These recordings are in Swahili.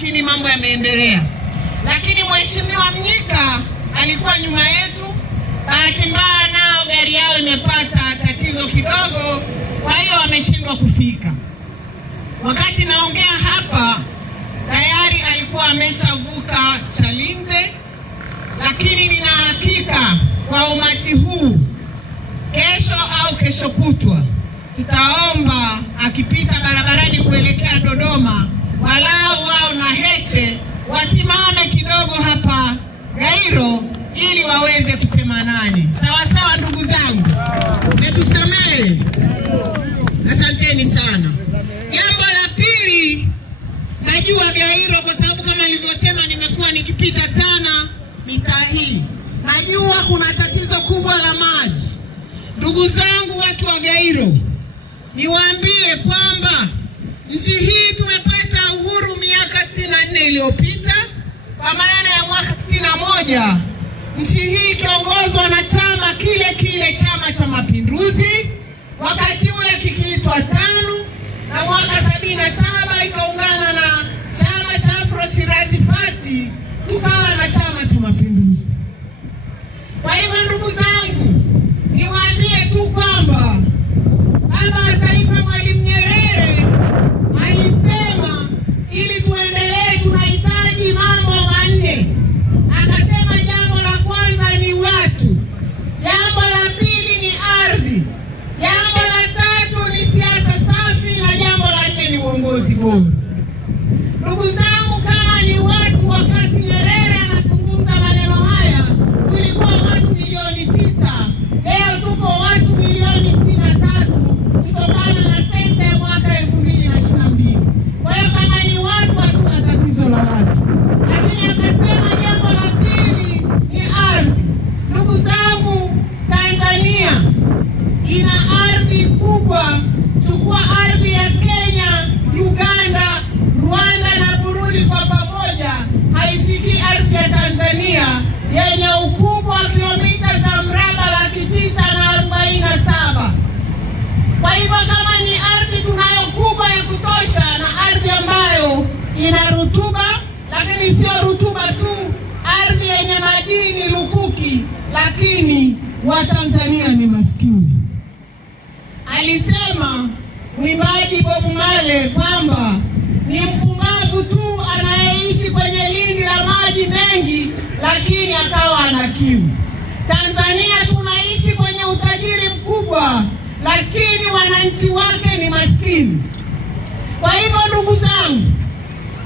lakini mambo yameendelea. Lakini Mheshimiwa Mnyika alikuwa nyuma yetu. Bahati mbaya nao gari yao imepata tatizo kidogo, kwa hiyo wameshindwa kufika. Wakati naongea hapa tayari alikuwa ameshavuka Chalinze, lakini nina hakika kwa umati huu kesho au kesho kutwa tutaomba akipita barabarani kuelekea Dodoma walau wao na Heche wasimame kidogo hapa Gairo ili waweze kusema nani. Sawa sawa ndugu zangu, netusamehe. Asanteni sana. Jambo la pili, najua Gairo kwa sababu kama nilivyosema nimekuwa nikipita sana mitaa hii. Najua kuna tatizo kubwa la maji. Ndugu zangu watu wa Gairo, niwaambie kwamba nchi hii tumepata uhuru miaka 64 iliyopita, kwa maana ya mwaka 61 nchi hii kiongozwa na chama kile Chama cha Mapinduzi, wakati ule kikiitwa TANU, na mwaka 77 ikaungana na chama cha Afro Shirazi Party tukawa na Chama cha Mapinduzi. Kwa hivyo ndugu zangu, niwaambie tu kwamba Baba wa Taifa Mwalimu Nyerere alisema ili tuendelee tunahitaji mambo manne. Akasema jambo la kwanza ni watu, jambo la pili ni ardhi, jambo la tatu ni siasa safi, na jambo la nne ni uongozi bora. Ndugu zangu, kama ni watu, wakati Nyerere anazungumza maneno haya kulikuwa watu milioni 9. Leo tuko watu milioni 63 kutokana na sensa ya mwaka 2022. Kwa hiyo kama ni watu hatuna tatizo la watu. Lakini akasema jambo la pili ni ardhi. Ndugu zangu, Tanzania ina ardhi kubwa. Chukua ardhi ya Kenya, Uganda, Rwanda na Burundi kwa pamoja, haifiki ardhi ya Tanzania yenye ukubwa wa kilomita za mraba 947. Kwa hivyo kama ni ardhi tunayo kubwa ya kutosha, na ardhi ambayo ina rutuba, lakini sio rutuba tu, ardhi yenye madini lukuki, lakini Watanzania ni maskini. Alisema mwimbaji Bob Marley kwamba ni mpumbavu tu anayeishi kwenye lindi la maji mengi lakini akawa ana kiu. Tanzania tunaishi kwenye utajiri mkubwa, lakini wananchi wake ni maskini. Kwa hivyo ndugu zangu,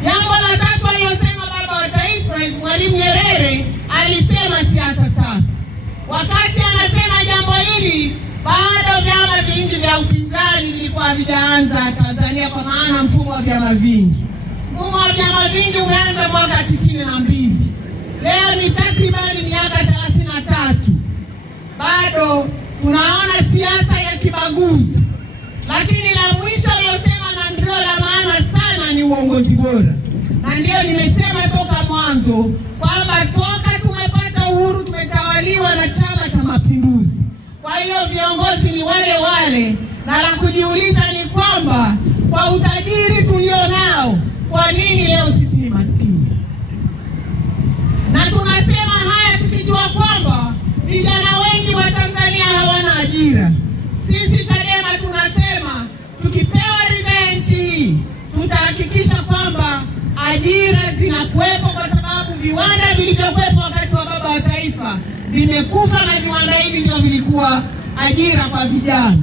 jambo la tatu alilosema Baba wa Taifa Mwalimu Nyerere, alisema siasa safi. Wakati anasema jambo hili, bado vyama vingi vya upinzani vilikuwa havijaanza Tanzania, kwa maana mfumo wa vyama vingi. Mfumo wa vyama vingi umeanza mwaka 92. Leo ni takriban miaka 33. Bado tunaona siasa ya kibaguzi. Lakini la mwisho alilosema, na ndio la maana sana, ni uongozi bora. Na ndio nimesema toka mwanzo kwamba toka tumepata uhuru tumetawaliwa na Chama cha Mapinduzi. Kwa hiyo viongozi ni wale wale, na la kujiuliza ni kwamba kwa utajiri tulionao, kwa nini leo sisi ni maskini? Na tunasema haya tukijua kwamba vijana wengi wa Tanzania hawana ajira. Sisi Chadema tunasema tukipewa ridhaa ya nchi hii, tutahakikisha kwamba ajira zinakuwepo, kwa sababu viwanda vilivyokuwepo wakati wa Baba wa Taifa vimekufa, na viwanda hivi ndio vilikuwa ajira kwa vijana.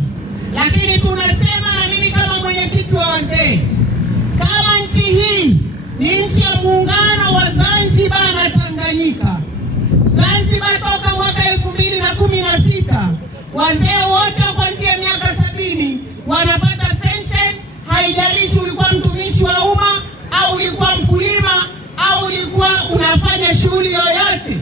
Lakini tunasema, na mimi kama mwenyekiti wa wazee, kama nchi hii ni nchi ya muungano wa Zanzibar na Tanganyika. Zanzibar toka mwaka 2016 wazee wote kuanzia miaka 70 wanapata pension, haijalishi ulikuwa mtumishi wa umma au ulikuwa mkulima au ulikuwa unafanya shughuli yoyote.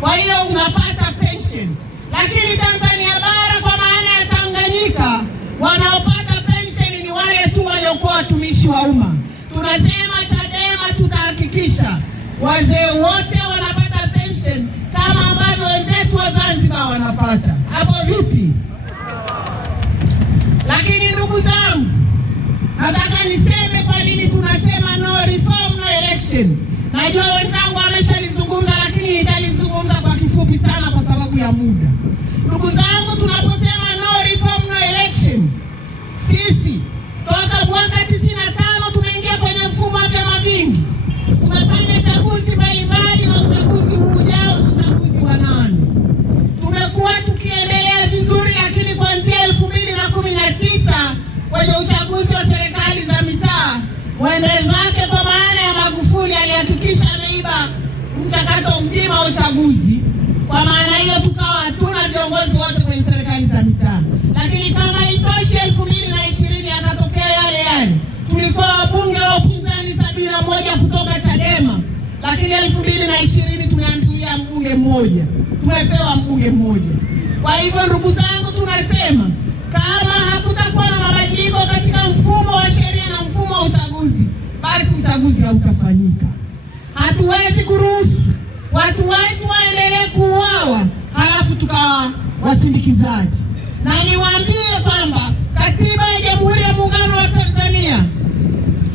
Kwa hiyo unapata pension. Lakini Tanzania bara kwa maana ya Tanganyika, wanaopata pension ni wale tu waliokuwa watumishi wa umma. Tunasema Chadema tutahakikisha wazee wote wanapata pension kama ambavyo wenzetu wa Zanzibar wanapata. Hapo vipi? Lakini ndugu zangu, nataka niseme kwa nini tunasema no election. Najua wenzangu wameshalizungumza, lakini nitalizungumza kwa kifupi sana kwa sababu ya muda. Ndugu zangu, tunaposema no reform no election, sisi toka mwaka 95 tumeingia kwenye mfumo wa vyama vingi. Tumefanya chaguzi mbalimbali na uchaguzi huu ujao ni uchaguzi wa 8. Tumekuwa tukiendelea vizuri, lakini kuanzia 2019 kwenye uchaguzi wa serikali za mitaa, mwendezake kwa maana ya Magufuli alihakikisha ameiba mchakato mzima wa uchaguzi. Kwa maana hiyo tukawa hatuna viongozi wote kwenye serikali za mitaa. Lakini kama itoshi, 2020 yakatokea yale. Tulikuwa wabunge wa upinzani 71 kutoka Chadema, lakini 2020 tumeambulia mbunge mmoja. Tumepewa mbunge mmoja. Kwa hivyo ndugu zangu, tunasema kama hakutakuwa na mabadiliko katika mfumo wa sheria na mfumo wa uchaguzi, basi uchaguzi hautafanyika. Hatuwezi kuruhusu watu wetu waendelee kuuawa halafu tukawa wasindikizaji. Na niwaambie kwamba Katiba ya Jamhuri ya Muungano wa Tanzania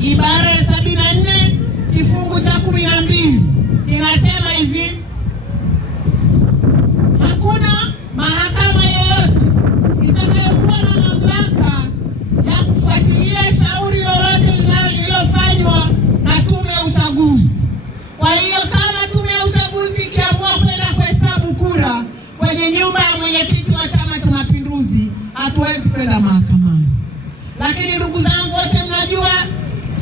ibara ya 74 kifungu cha 12 inasema hivi: hakuna mahakama yoyote itakayokuwa na mamlaka ya kufuatilia shauri lolote lililofanywa na tume ya uchaguzi. Kwa hiyo kama tume ya uchaguzi ikiamua kwenda kuhesabu kura kwenye nyumba ya mwenyekiti wa Chama cha Mapinduzi, hatuwezi kwenda mahakamani. Lakini ndugu zangu wote mnajua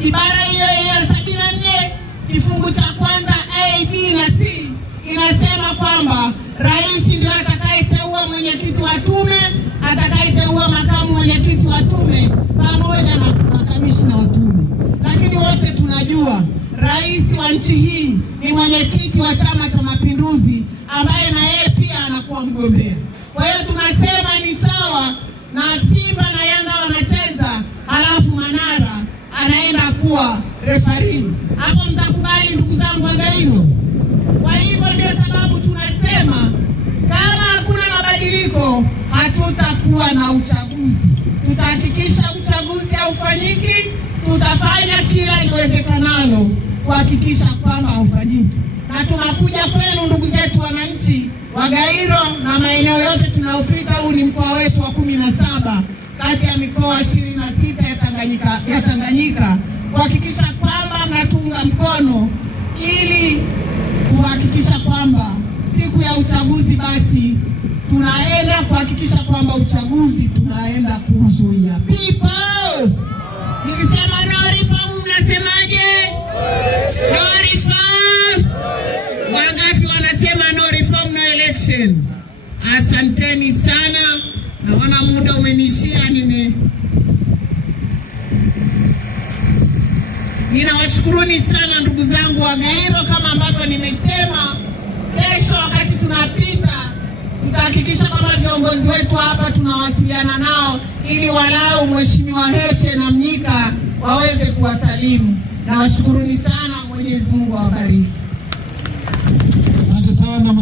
ibara hiyo ya 74 kifungu cha kwanza A, B na C inasema kwamba rais ndiye atakayeteua mwenyekiti wa tume, atakayeteua makamu mwenyekiti wa tume pamoja na makamishna wa tume. Lakini wote tunajua rais wa nchi hii ni mwenyekiti wa Chama cha Mapinduzi ambaye na yeye pia anakuwa mgombea. Kwa hiyo tunasema ni sawa na Simba na Yanga wanacheza halafu Manara anaenda kuwa referee. Hapo mtakubali ndugu zangu Wagairo? Kwa hivyo ndio sababu tunasema kama hakuna mabadiliko hatutakuwa na uchaguzi. Tutahakikisha uchaguzi haufanyiki, tutafanya kila liwezekanalo kuhakikisha kwamba haufanyiki. Na tunakuja kwenu ndugu zetu wananchi Wagairo na maeneo yote tunayopita. Huu ni mkoa wetu wa 17 kati ya mikoa 26 ya Tanganyika, kuhakikisha kwamba mnatunga mkono ili kuhakikisha kwamba siku ya uchaguzi basi tunaenda kuhakikisha kwamba uchaguzi tunaenda kuzuia. Peoples, nikisema no reform mnasemaje? No reform. Wangapi wanasema no reform no election? Asanteni sana. Naona muda umenishia. Ninawashukuruni sana ndugu zangu Wagairo. Kama ambavyo nimesema, kesho wakati tunapita tutahakikisha kama viongozi wetu hapa tunawasiliana nao ili walau Mheshimiwa Heche na Mnyika waweze kuwasalimu. Nawashukuruni sana. Mwenyezi Mungu awabariki. Asante sana.